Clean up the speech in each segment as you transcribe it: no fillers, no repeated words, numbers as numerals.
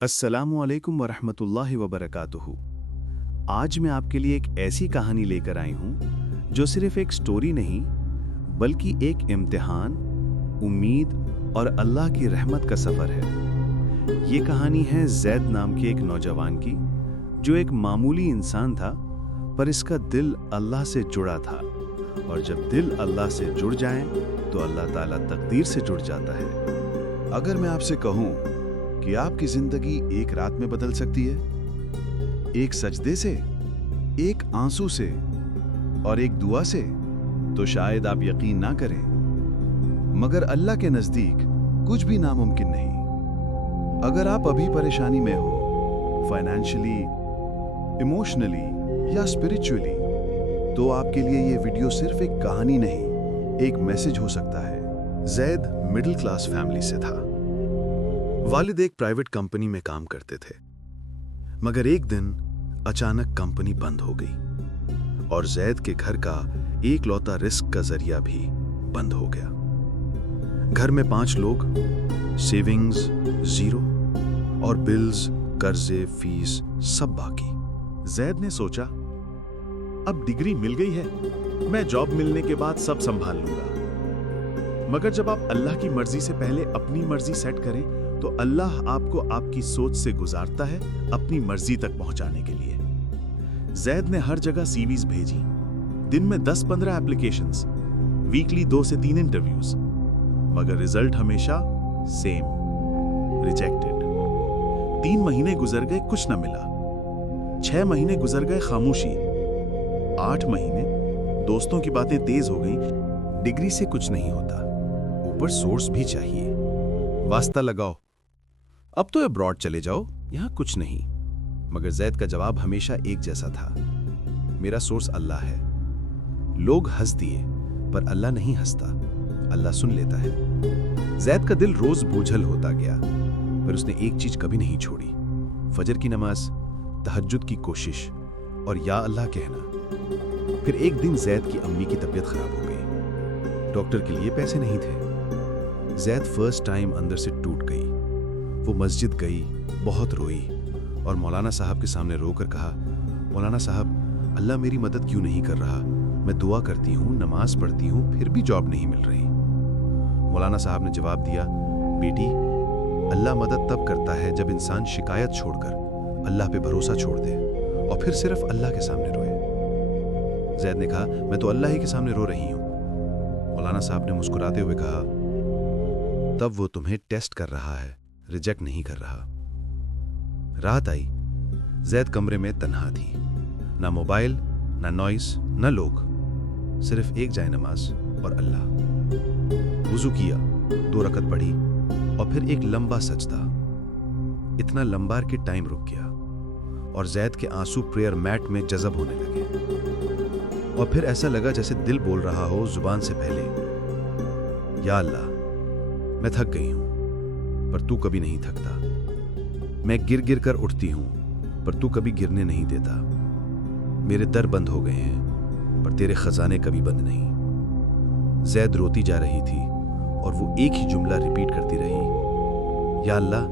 अस्सलामु अलैकुम वरहमतुल्लाहि वबरकातुहू। आज मैं आपके लिए एक ऐसी कहानी लेकर आई हूँ जो सिर्फ एक स्टोरी नहीं बल्कि एक इम्तिहान, उम्मीद और अल्लाह की रहमत का सफ़र है। ये कहानी है ज़ैद नाम के एक नौजवान की जो एक मामूली इंसान था, पर इसका दिल अल्लाह से जुड़ा था। और जब दिल अल्लाह से जुड़ जाए तो अल्लाह ताला तकदीर से जुड़ जाता है। अगर मैं आपसे कहूं कि आपकी जिंदगी एक रात में बदल सकती है, एक सजदे से, एक आंसू से और एक दुआ से, तो शायद आप यकीन ना करें, मगर अल्लाह के नजदीक कुछ भी नामुमकिन नहीं। अगर आप अभी परेशानी में हो, फाइनेंशियली, इमोशनली या स्पिरिचुअली, तो आपके लिए ये वीडियो सिर्फ एक कहानी नहीं, एक मैसेज हो सकता है। ज़ैद मिडिल क्लास फैमिली से था। वालिद एक प्राइवेट कंपनी में काम करते थे, मगर एक दिन अचानक कंपनी बंद हो गई और ज़ैद के घर का एक लौता रिस्क का जरिया भी बंद हो गया। घर में 5 लोग, सेविंग्स जीरो और बिल्स, कर्जे, फीस सब बाकी। ज़ैद ने सोचा, अब डिग्री मिल गई है, मैं जॉब मिलने के बाद सब संभाल लूंगा। मगर जब आप अल्लाह की मर्जी से पहले अपनी मर्जी सेट करें तो अल्लाह आपको आपकी सोच से गुजारता है अपनी मर्जी तक पहुंचाने के लिए। ज़ैद ने हर जगह सीवीज भेजी, दिन में 10-15 एप्लीकेशंस, वीकली 2 से 3 इंटरव्यूज, मगर रिजल्ट हमेशा सेम, रिजेक्टेड। 3 महीने गुजर गए, कुछ न मिला। 6 महीने गुजर गए, खामोशी। 8 महीने, दोस्तों की बातें तेज हो गई, डिग्री से कुछ नहीं होता, ऊपर सोर्स भी चाहिए। वास्ता लगाओ, अब तो अब्रॉड चले जाओ, यहां कुछ नहीं। मगर ज़ैद का जवाब हमेशा एक जैसा था, मेरा सोर्स अल्लाह है। लोग हंस दिए, पर अल्लाह नहीं हंसता, अल्लाह सुन लेता है। ज़ैद का दिल रोज बोझल होता गया, पर उसने एक चीज कभी नहीं छोड़ी, फजर की नमाज, तहज्जुद की कोशिश और या अल्लाह कहना। फिर एक दिन ज़ैद की अम्मी की तबीयत खराब हो गई, डॉक्टर के लिए पैसे नहीं थे। ज़ैद फर्स्ट टाइम अंदर से टूट गई। वो मस्जिद गई, बहुत रोई और मौलाना साहब के सामने रोकर कहा, मौलाना साहब, अल्लाह मेरी मदद क्यों नहीं कर रहा? मैं दुआ करती हूँ, नमाज पढ़ती हूँ, फिर भी जॉब नहीं मिल रही। मौलाना साहब ने जवाब दिया, बेटी, अल्लाह मदद तब करता है जब इंसान शिकायत छोड़कर अल्लाह पे भरोसा छोड़ दे और फिर सिर्फ अल्लाह के सामने रोए। ज़ैद ने कहा, मैं तो अल्लाह ही के सामने रो रही हूँ। मौलाना साहब ने मुस्कुराते हुए कहा, तब वो तुम्हें टेस्ट कर रहा है, रिजेक्ट नहीं कर रहा। रात आई, ज़ैद कमरे में तन्हा थी, ना मोबाइल, ना नॉइस, ना लोग, सिर्फ एक जाए नमाज और अल्लाह। वुज़ू किया, 2 रकत पढ़ी और फिर एक लंबा सजदा। इतना लंबा कि टाइम रुक गया और ज़ैद के आंसू प्रेयर मैट में जज़ब होने लगे। और फिर ऐसा लगा जैसे दिल बोल रहा हो जुबान से पहले, या अल्लाह, मैं थक गई हूं, पर तू कभी नहीं थकता। मैं गिर गिर कर उठती हूं, पर तू कभी गिरने नहीं देता। मेरे दर बंद हो गए हैं, पर तेरे खजाने कभी बंद नहीं। ज़ैद रोती जा रही थी और वो एक ही जुमला रिपीट करती रही, या अल्लाह,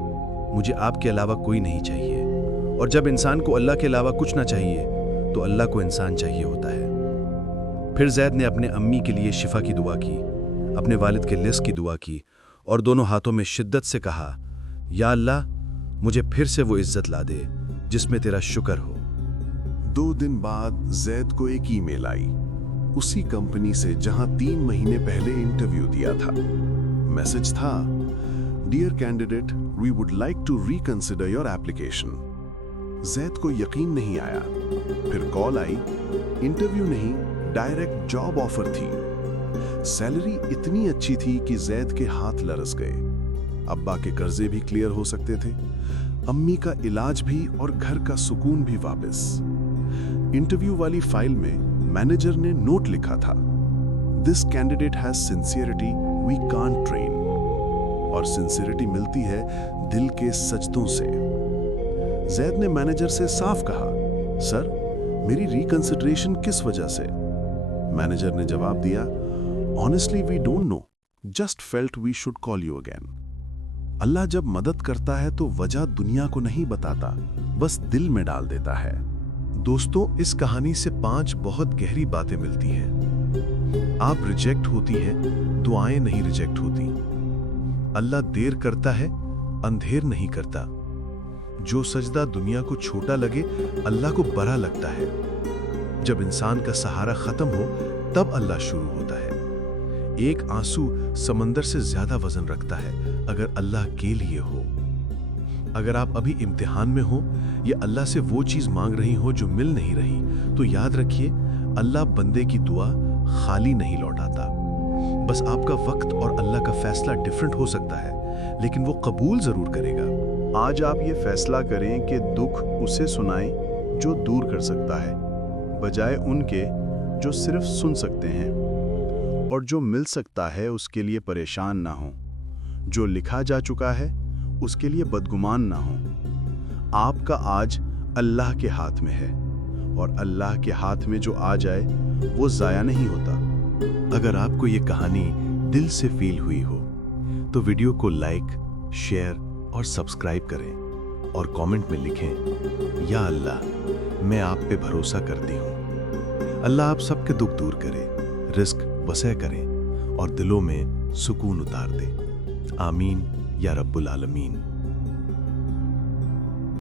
मुझे आपके अलावा कोई नहीं चाहिए। और जब इंसान को अल्लाह के अलावा कुछ ना चाहिए, तो अल्लाह को इंसान चाहिए होता है। फिर ज़ैद ने अपने अम्मी के लिए शिफा की दुआ की, अपने वालिद के लिस्क की दुआ की और दोनों हाथों में शिद्दत से कहा, या अल्लाह, मुझे फिर से वो इज्जत ला दे जिसमें तेरा शुक्र हो। 2 दिन बाद ज़ैद को एक ईमेल आई, उसी कंपनी से जहां 3 महीने पहले इंटरव्यू दिया था। मैसेज था, dear candidate, we would like to reconsider your application. Zaid को यकीन नहीं आया। फिर कॉल आई, इंटरव्यू नहीं, डायरेक्ट जॉब ऑफर थी। सैलरी इतनी अच्छी थी कि ज़ैद के हाथ लरस गए। अब्बा के कर्जे भी क्लियर हो सकते थे, अम्मी का इलाज भी और घर का सुकून भी वापस। इंटरव्यू वाली फाइल में मैनेजर ने नोट लिखा था, this candidate has sincerity we can't train. और सिंसियरिटी मिलती है दिल के सजदों से। ज़ैद ने मैनेजर से साफ कहा, सर, मेरी रिकंसिडरेशन किस वजह से? मैनेजर ने जवाब दिया, Honestly, we don't know. Just felt we should call you again. अल्लाह जब मदद करता है तो वजह दुनिया को नहीं बताता, बस दिल में डाल देता है। दोस्तों, इस कहानी से 5 बहुत गहरी बातें मिलती हैं। आप रिजेक्ट होती हैं, दुआएं नहीं रिजेक्ट होती। अल्लाह देर करता है, अंधेर नहीं करता। जो सजदा दुनिया को छोटा लगे, अल्लाह को बड़ा लगता है। जब इंसान का सहारा खत्म हो, तब अल्लाह शुरू होता है। एक आंसू समंदर से ज्यादा वजन रखता है अगर अल्लाह के लिए हो। अगर आप अभी इम्तिहान में हो या अल्लाह से वो चीज मांग रही हो जो मिल नहीं रही, तो याद रखिए, अल्लाह बंदे की दुआ खाली नहीं लौटाता। बस आपका वक्त और अल्लाह का फैसला डिफरेंट हो सकता है, लेकिन वो कबूल जरूर करेगा। आज आप ये फैसला करें कि दुख उसे सुनाएं जो दूर कर सकता है, बजाय उनके जो सिर्फ सुन सकते हैं, और जो मिल सकता है उसके लिए परेशान ना हो, जो लिखा जा चुका है उसके लिए बदगुमान ना हो। आपका आज अल्लाह के हाथ में है, और अल्लाह के हाथ में जो आ जाए वो ज़ाया नहीं होता। अगर आपको ये कहानी दिल से फील हुई हो तो वीडियो को लाइक, शेयर और सब्सक्राइब करें और कमेंट में लिखें, या अल्लाह, मैं आप पे भरोसा करती हूँ। अल्लाह आप सबके दुख दूर करे, रिस्क वसअ करें और दिलों में सुकून उतार दे। आमीन या रब्बुल आलमीन।